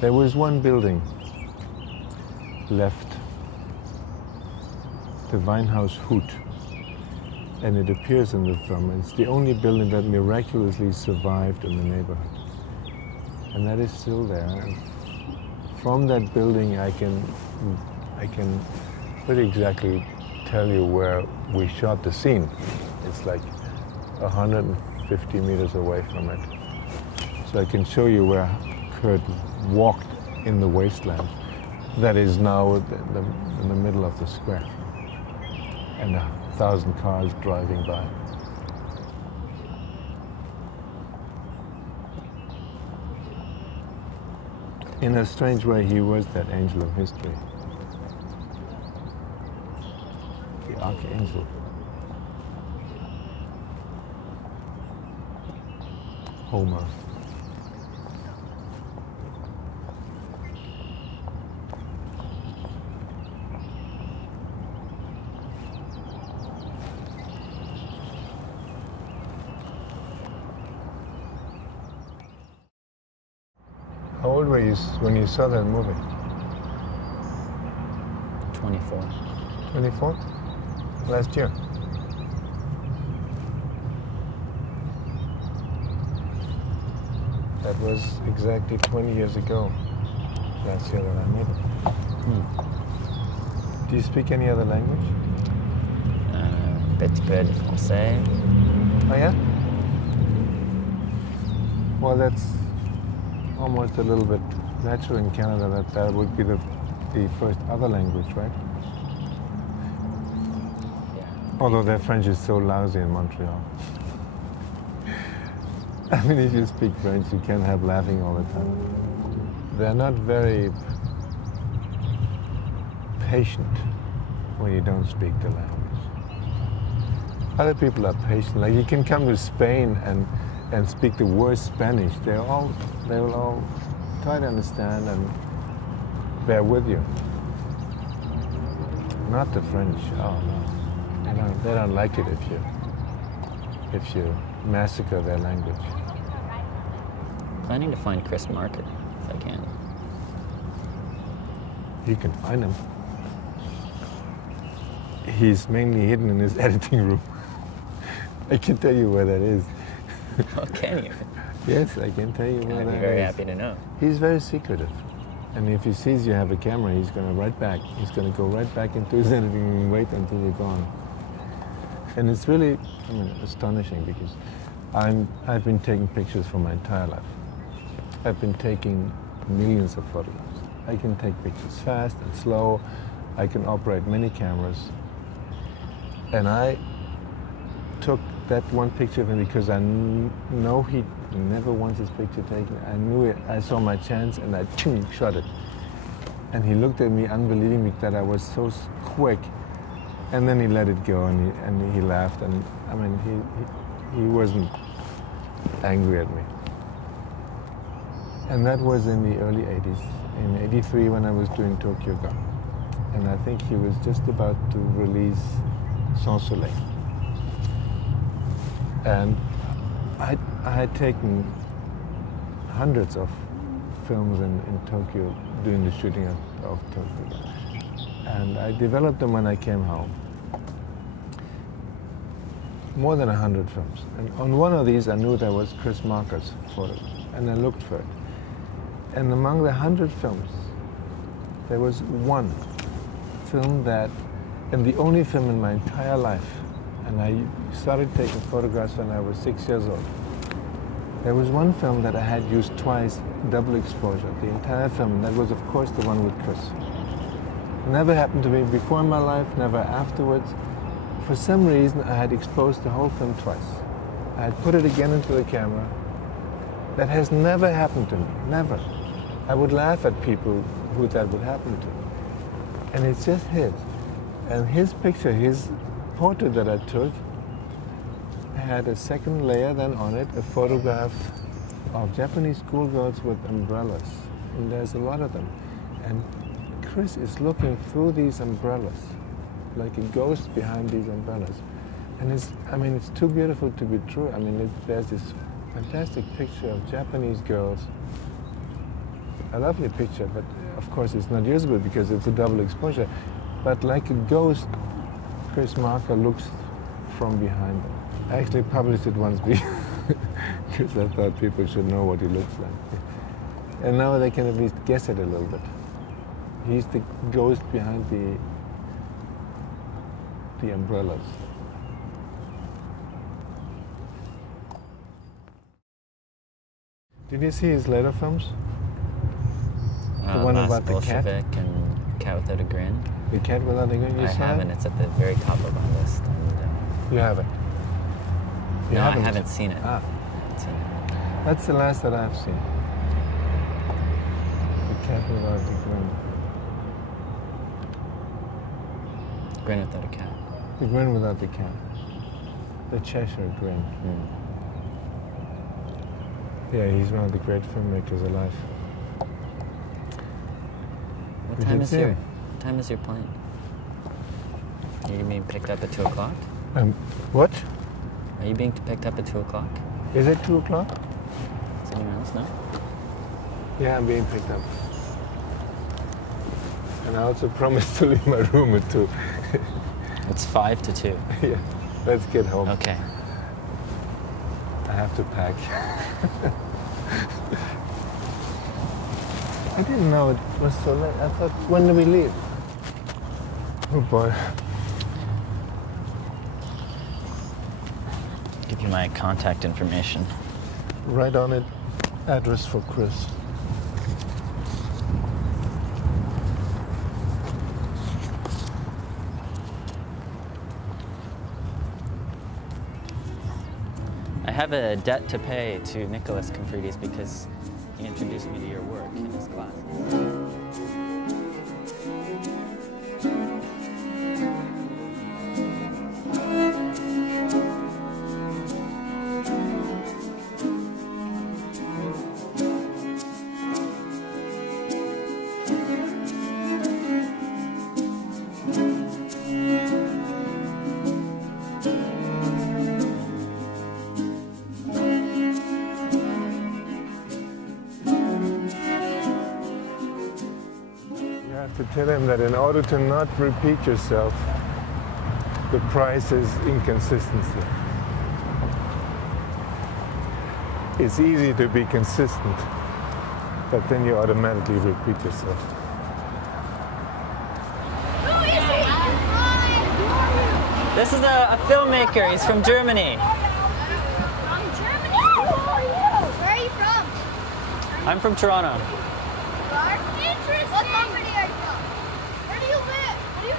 There was one building left, the Winehouse Hoot, and it appears in the film. It's the only building that miraculously survived in the neighborhood, and that is still there. And from that building, I can pretty exactly tell you where we shot the scene. It's like 150 meters away from it. So I can show you where Kurt walked in the wasteland that is now in the middle of the square, and 1,000 cars driving by. In a strange way, he was that angel of history. The archangel. Homer. How old were you when you saw that movie? 24. 24? Last year? That was exactly 20 years ago, last year that I made it. Do you speak any other language? Petit peu de français. Oh yeah? Well, that's almost a little bit natural in Canada that would be the first other language, right? Yeah. Although their French is so lousy in Montreal. I mean, if you speak French, you can't help laughing all the time. They're not very patient when you don't speak the language. Other people are patient. Like you can come to Spain and speak the worst Spanish. They will all try to understand and bear with you. Not the French. Oh no, they don't like it if you massacre their language. Planning to find Chris Marker if I can. You can find him. He's mainly hidden in his editing room. I can tell you where that is. Oh, can you? Yes, I can tell you where that is. I'd be very happy to know. He's very secretive. And if he sees you have a camera, he's going to go right back into his editing room and wait until you're gone. And it's really, astonishing because I've been taking pictures for my entire life. I've been taking millions of photographs. I can take pictures fast and slow. I can operate many cameras. And I took that one picture of him because I know he never wants his picture taken. I knew it. I saw my chance and I shot it. And he looked at me unbelieving that I was so quick. And then he let it go and he laughed. And he wasn't angry at me. And that was in the early 80s, in 83 when I was doing Tokyo Gun. And I think he was just about to release Sans Soleil. And I had taken hundreds of films in Tokyo doing the shooting of Tokyo Gun. And I developed them when I came home. More than 100 films. And on one of these I knew there was Chris Marker's photo, and I looked for it. And among the 100 films, there was one film and the only film in my entire life, and I started taking photographs when I was 6 years old. There was one film that I had used twice, double exposure, the entire film, and that was of course the one with Chris. Never happened to me before in my life, never afterwards. For some reason, I had exposed the whole film twice. I had put it again into the camera. That has never happened to me, never. I would laugh at people who that would happen to. And it's just his. And his picture, his portrait that I took, had a second layer then on it, a photograph of Japanese schoolgirls with umbrellas. And there's a lot of them. And Chris is looking through these umbrellas, like a ghost behind these umbrellas. And it's too beautiful to be true. There's this fantastic picture of Japanese girls a lovely picture, but of course it's not usable because it's a double exposure. But like a ghost, Chris Marker looks from behind them. I actually published it once because I thought people should know what he looks like. And now they can at least guess it a little bit. He's the ghost behind the umbrellas. Did you see his later films? The one Last about the cat? Bolshevik and Cat Without a Grin. The Cat Without a Grin? You I saw haven't. it? It's at the very top of my list. And, You haven't? You no, I haven't seen it. Ah, I haven't seen it. that's the last that I've seen. The Cat Without a Grin. Grin Without a Cat. The Grin Without the Cat. The Cheshire Grin. Yeah, he's one of the great filmmakers alive. What We time did is see your him. What time is your plane? Are you being picked up at 2 o'clock? What? Are you being picked up at 2 o'clock? Is it 2 o'clock? Is anyone else know? Yeah, I'm being picked up. And I also promised to leave my room at 2. It's 5 to 2. Yeah, let's get home. Okay. I have to pack. I didn't know it was so late. I thought, when do we leave? Oh boy. Give you my contact information. Right on it, address for Chris. I have a debt to pay to Nicholas Comfridis because he introduced me to your work in his class. To tell him that in order to not repeat yourself, the price is inconsistency. It's easy to be consistent, but then you automatically repeat yourself. This is a filmmaker. He's from Germany. From Germany? Where are you from? I'm from Toronto. Interesting. What company are you from? Where do you live? What are you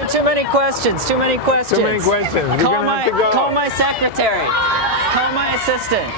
doing? Too many questions. Too many questions. Too many questions. We're gonna have to go. Call my secretary. Call my assistant.